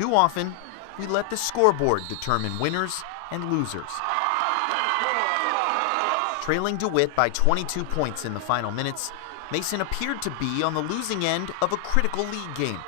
too often, we let the scoreboard determine winners and losers. Trailing DeWitt by 22 points in the final minutes, Mason appeared to be on the losing end of a critical league game.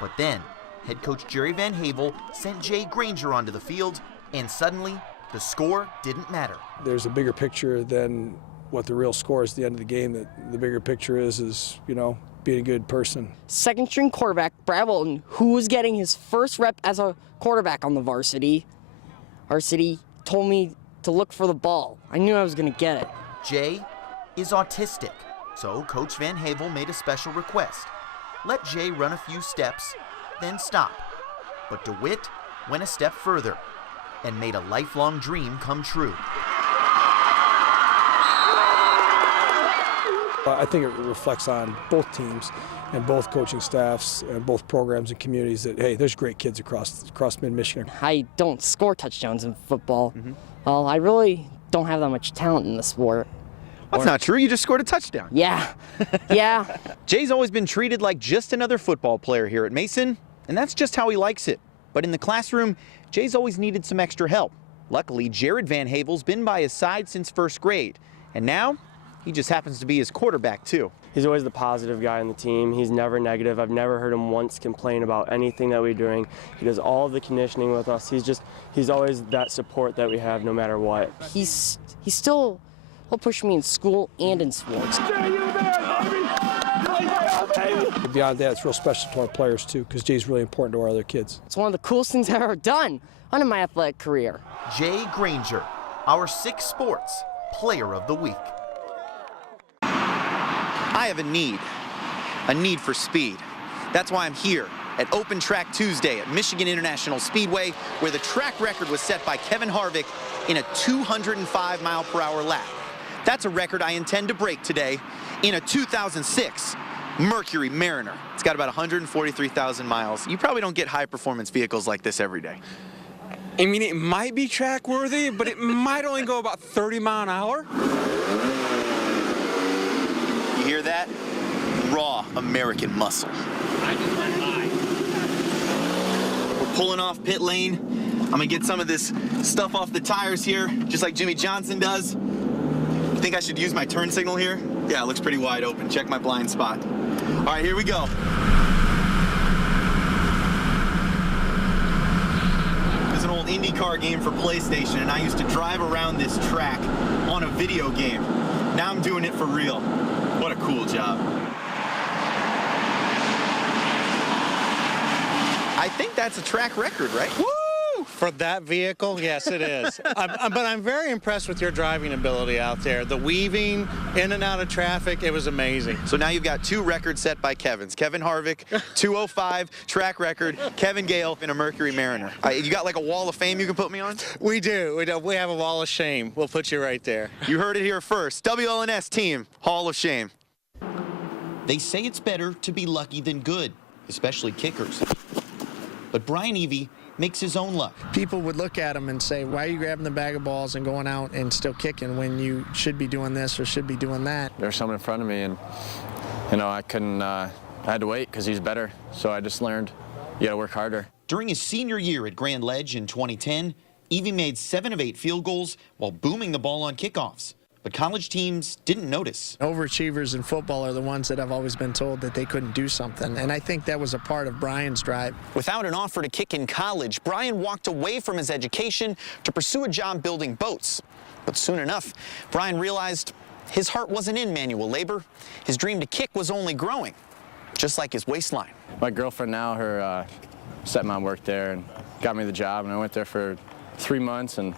But then, head coach Jerry Van Havel sent Jay Granger onto the field, and suddenly, the score didn't matter. There's a bigger picture than what the real score is at the end of the game. That the bigger picture is, you know, being a good person. Second string quarterback, Brad Wilton, who was getting his first rep as a quarterback on the varsity, told me to look for the ball. I knew I was going to get it. Jay is autistic, so Coach Van Havel made a special request. Let Jay run a few steps, then stop. But DeWitt went a step further and made a lifelong dream come true. I think it reflects on both teams and both coaching staffs and both programs and communities that, hey, there's great kids across mid-Michigan. I don't score touchdowns in football. Well, I really don't have that much talent in the sport. That's not true. You just scored a touchdown. Yeah. Yeah. Jay's always been treated like just another football player here at Mason, and that's just how he likes it. But in the classroom, Jay's always needed some extra help. Luckily, Jared Van Havel's been by his side since first grade, and now he just happens to be his quarterback too. He's always the positive guy on the team. He's never negative. I've never heard him once complain about anything that we're doing. He does all of the conditioning with us. He's always that support that we have no matter what. He'll push me in school and in sports. Beyond that, it's real special to our players too, because Jay's really important to our other kids. It's one of the coolest things I've ever done in my athletic career. Jay Granger, our 6 Sports Player of the Week. I have a need for speed. That's why I'm here at Open Track Tuesday at Michigan International Speedway, where the track record was set by Kevin Harvick in a 205-mile-per-hour lap. That's a record I intend to break today in a 2006 Mercury Mariner. It's got about 143,000 miles. You probably don't get high-performance vehicles like this every day. I mean, it might be track worthy, but it might only go about 30 miles an hour. You hear that? Raw American muscle. We're pulling off pit lane. I'm gonna get some of this stuff off the tires here, just like Jimmy Johnson does. You think I should use my turn signal here? Yeah, it looks pretty wide open. Check my blind spot. All right, here we go. There's an old IndyCar game for PlayStation, and I used to drive around this track on a video game. Now I'm doing it for real. What a cool job. I think that's a track record, right? Woo! For that vehicle, yes, it is. But I'm very impressed with your driving ability out there. The weaving in and out of traffic, it was amazing. So now you've got 2 records set by Kevin's. Kevin Harvick, 205 track record. Kevin Gehl in a Mercury Mariner. You got like a wall of fame you can put me on? We do. We have a wall of shame. We'll put you right there. You heard it here first. WLNS team, Hall of Shame. They say it's better to be lucky than good, especially kickers. But Brian Evie makes his own luck. People would look at him and say, why are you grabbing the bag of balls and going out and still kicking when you should be doing this or should be doing that? There's someone in front of me, and you know, I had to wait because he's better. So I just learned you gotta work harder. During his senior year at Grand Ledge in 2010, Evie made 7 of 8 field goals while booming the ball on kickoffs. But college teams didn't notice. Overachievers in football are the ones that have always been told that they couldn't do something, and I think that was a part of Brian's drive. Without an offer to kick in college, Brian walked away from his education to pursue a job building boats. But soon enough, Brian realized his heart wasn't in manual labor. His dream to kick was only growing, just like his waistline. My girlfriend now, her stepmom worked there and got me the job, and I went there for 3 months and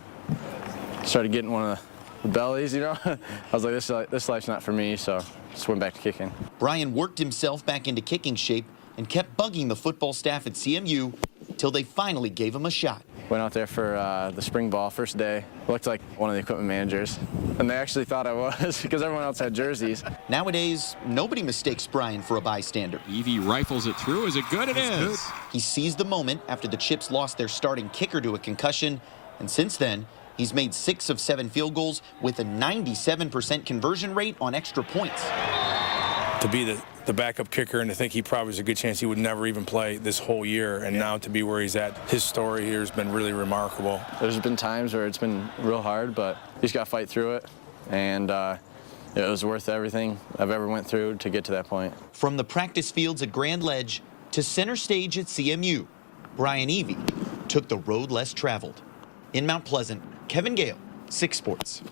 started getting one of the bellies, you know. I was like, this life's not for me, so just went back to kicking. Brian worked himself back into kicking shape and kept bugging the football staff at CMU till they finally gave him a shot. Went out there for the spring ball first day. Looked like one of the equipment managers, and they actually thought I was because everyone else had jerseys. Nowadays, nobody mistakes Brian for a bystander. Evie rifles it through. Is it good? It is. Good. He seized the moment after the Chips lost their starting kicker to a concussion, and since then, he's made 6 of 7 field goals with a 97% conversion rate on extra points. To be the the backup kicker, and to think he probably was a good chance he would never even play this whole year, and now to be where he's at, his story here has been really remarkable. There's been times where it's been real hard, but you just got to fight through it, and it was worth everything I've ever went through to get to that point. From the practice fields at Grand Ledge to center stage at CMU, Brian Evie took the road less traveled. In Mount Pleasant, Kevin Gehl, 6 Sports.